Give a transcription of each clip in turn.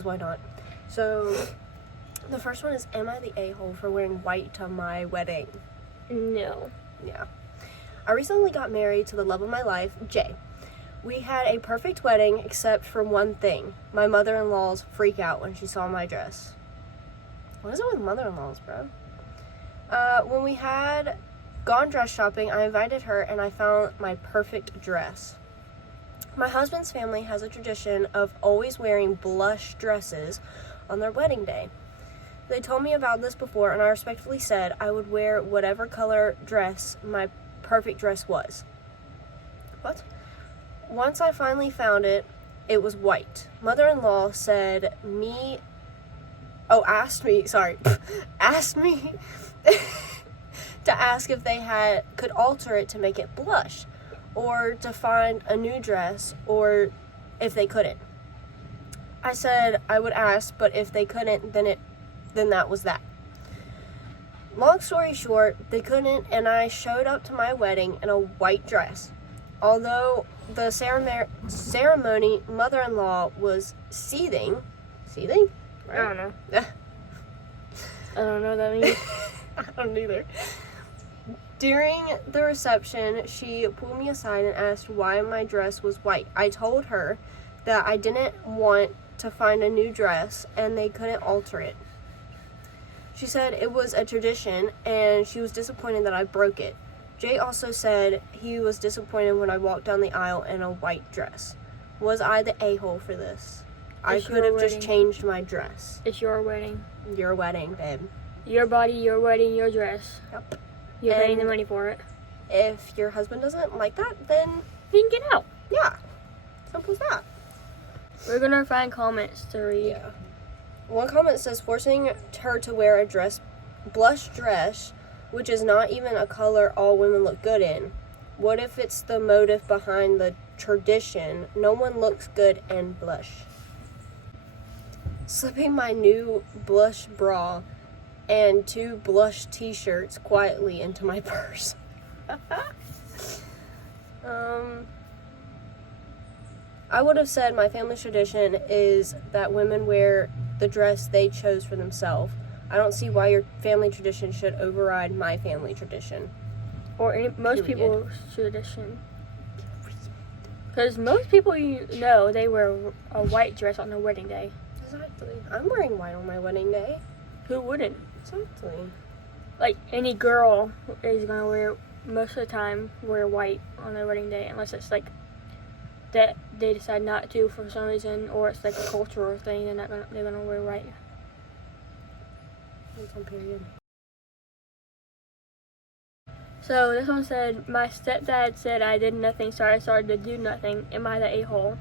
because why not? So, the first one is, am I the a-hole for wearing white to my wedding? No. Yeah. I recently got married to the love of my life, Jay. We had a perfect wedding except for one thing. My mother-in-law's freak out when she saw my dress. What is it with mother-in-laws, bro? When we had gone dress shopping, I invited her and I found my perfect dress. My husband's family has a tradition of always wearing blush dresses on their wedding day. They told me about this before and I respectfully said I would wear whatever color dress my perfect dress was. What? Once I finally found it, it was white. Mother-in-law asked me to ask if they could alter it to make it blush, or to find a new dress, or if they couldn't. I said I would ask, but if they couldn't, then that was that. Long story short, they couldn't, and I showed up to my wedding in a white dress. Although the ceremony, mother-in-law was seething? Right? I don't know. I don't know what that means. I don't either. During the reception, she pulled me aside and asked why my dress was white. I told her that I didn't want to find a new dress and they couldn't alter it. She said it was a tradition and she was disappointed that I broke it. Jay also said he was disappointed when I walked down the aisle in a white dress. Was I the a-hole for this? I could have just changed my dress. It's your wedding. Your wedding, babe. Your body, your wedding, your dress. Yep. You're paying the money for it. If your husband doesn't like that, then you can get out. Yeah. Simple as that. We're gonna find comments to read. Yeah. One comment says forcing her to wear a blush dress, which is not even a color all women look good in. What if it's the motive behind the tradition? No one looks good in blush. Slipping my new blush bra and 2 blush t-shirts quietly into my purse. I would have said my family's tradition is that women wear the dress they chose for themselves. I don't see why your family tradition should override my family tradition. Or most people's tradition. Because most people they wear a white dress on their wedding day. Exactly. I'm wearing white on my wedding day. Who wouldn't? Exactly. Like, any girl is going to wear, most of the time, wear white on their wedding day. Unless it's like that they decide not to for some reason, or it's like a cultural thing, they're gonna wear white. That's on period. So this one said, my stepdad said I did nothing, so I started to do nothing. Am I the a-hole?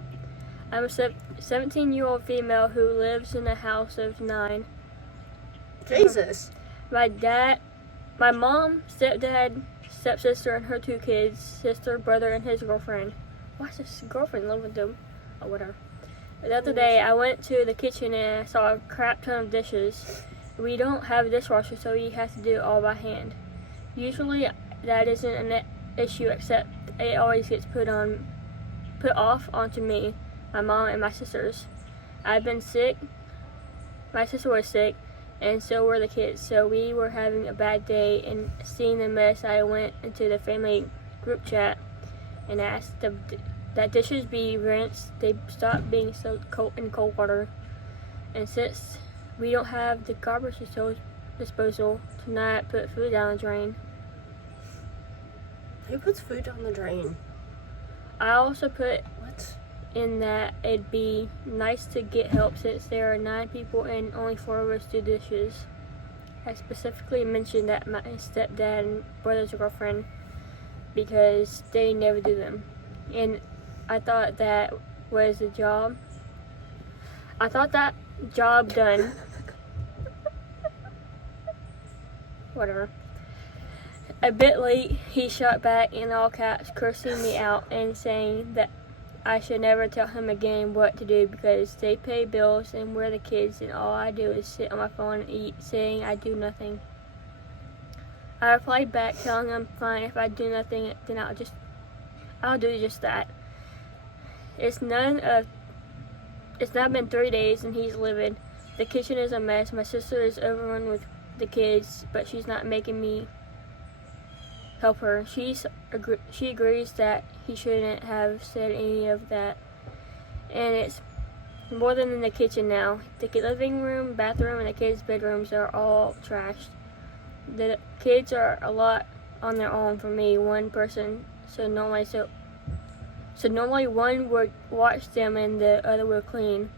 I'm a 17-year-old female who lives in a house of 9. Jesus. My mom, stepdad, stepsister, and her 2 kids, sister, brother, and his girlfriend. Why is his girlfriend living with them? Oh, whatever. The other day, I went to the kitchen and I saw a crap ton of dishes. We don't have a dishwasher, so he has to do it all by hand. Usually, that isn't an issue, except it always gets put off onto me, my mom, and my sisters. I've been sick. My sister was sick, and so were the kids. So we were having a bad day, and seeing the mess, I went into the family group chat and asked that dishes be rinsed, they stop being so cold in cold water. And since we don't have the garbage disposal, to not put food down the drain. Who puts food down the drain? I also put What? in that it'd be nice to get help since there are 9 people and only 4 of us do dishes. I specifically mentioned that my stepdad and brother's girlfriend, because they never do them. And I thought that was a job. I thought that job done. Whatever. A bit late, he shot back in all caps, cursing me out and saying that I should never tell him again what to do because they pay bills and we're the kids and all I do is sit on my phone and eat, saying I do nothing. I replied back telling him fine, if I do nothing then I'll do just that. It's none of It's now been 3 days and he's livid. The kitchen is a mess. My sister is overrun with the kids, but she's not making me help her. She agrees that he shouldn't have said any of that. And it's more than in the kitchen now. The living room, bathroom, and the kids' bedrooms are all trashed. The kids are a lot on their own for me, one person, so normally one would watch them and the other would clean.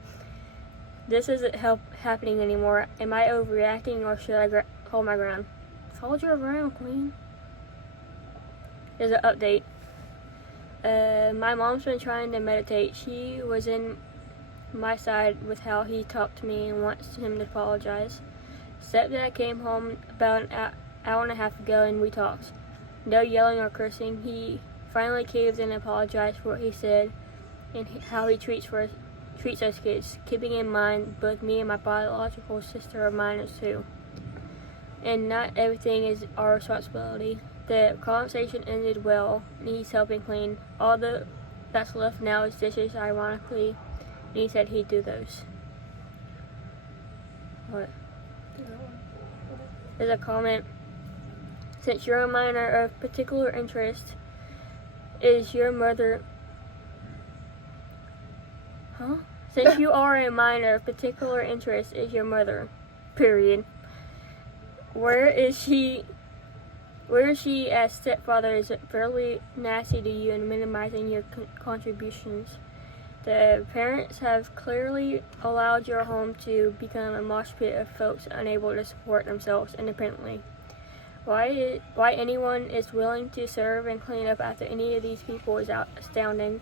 This isn't happening anymore. Am I overreacting or should I hold my ground? Hold your ground, queen. There's an update. My mom's been trying to meditate. She was in my side with how he talked to me and wants him to apologize. Stepdad came home about an hour and a half ago and we talked. No yelling or cursing. He finally caved and apologized for what he said and how he treats us kids, keeping in mind both me and my biological sister are minors too. And not everything is our responsibility. The conversation ended well and he's helping clean. All that's left now is dishes, ironically, and he said he'd do those. What? There's a comment. Since you're a minor of particular interest, is your mother... Huh? Since you are a minor of particular interest, is your mother. Period. Where is she as stepfather is fairly nasty to you and minimizing your contributions. The parents have clearly allowed your home to become a mosh pit of folks unable to support themselves independently. Why anyone is willing to serve and clean up after any of these people is astounding.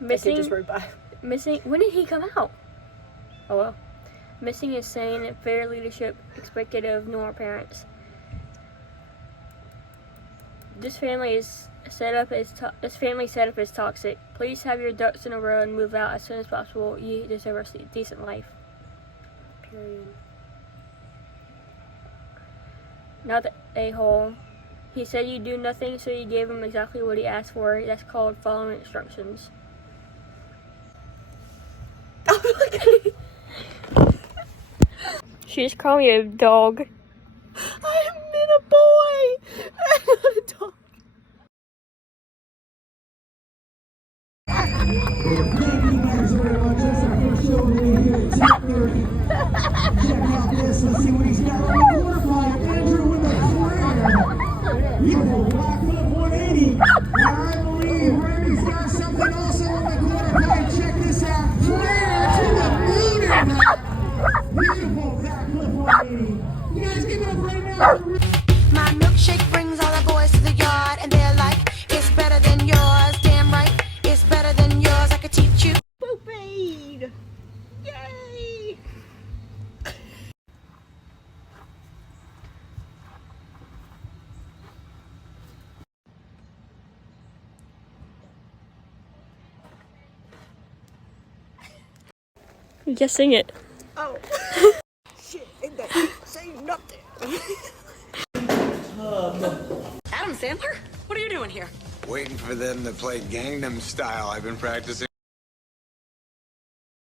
Missing. Just wrote by. Missing. When did he come out? Oh well. Missing is sane and fair leadership expected of normal parents. This family setup is toxic. Please have your ducks in a row and move out as soon as possible. You deserve a decent life. Period. Not the a-hole. He said you do nothing, so you gave him exactly what he asked for. That's called following instructions. She just called me a dog. I meant a boy, not a dog. Thank you guys very much. That's our first show of the day here at 10:30. Check out this. Let's see what he's got on the quarterfinal. Andrew with a prayer. Beautiful black flip 180. I believe Randy's got something also on the quarterfinal. Check this out. Prayer to the moon and back. Beautiful back flip 180. You guys give it up right now. My milkshake brings all the boys to the yard, and they're like, it's better than yours. Damn right, it's better than yours. I could teach you. Poopade! Yay! Just sing it. Oh. Shit, ain't that saying nothing. Adam Sandler? What are you doing here? Waiting for them to play Gangnam Style. I've been practicing.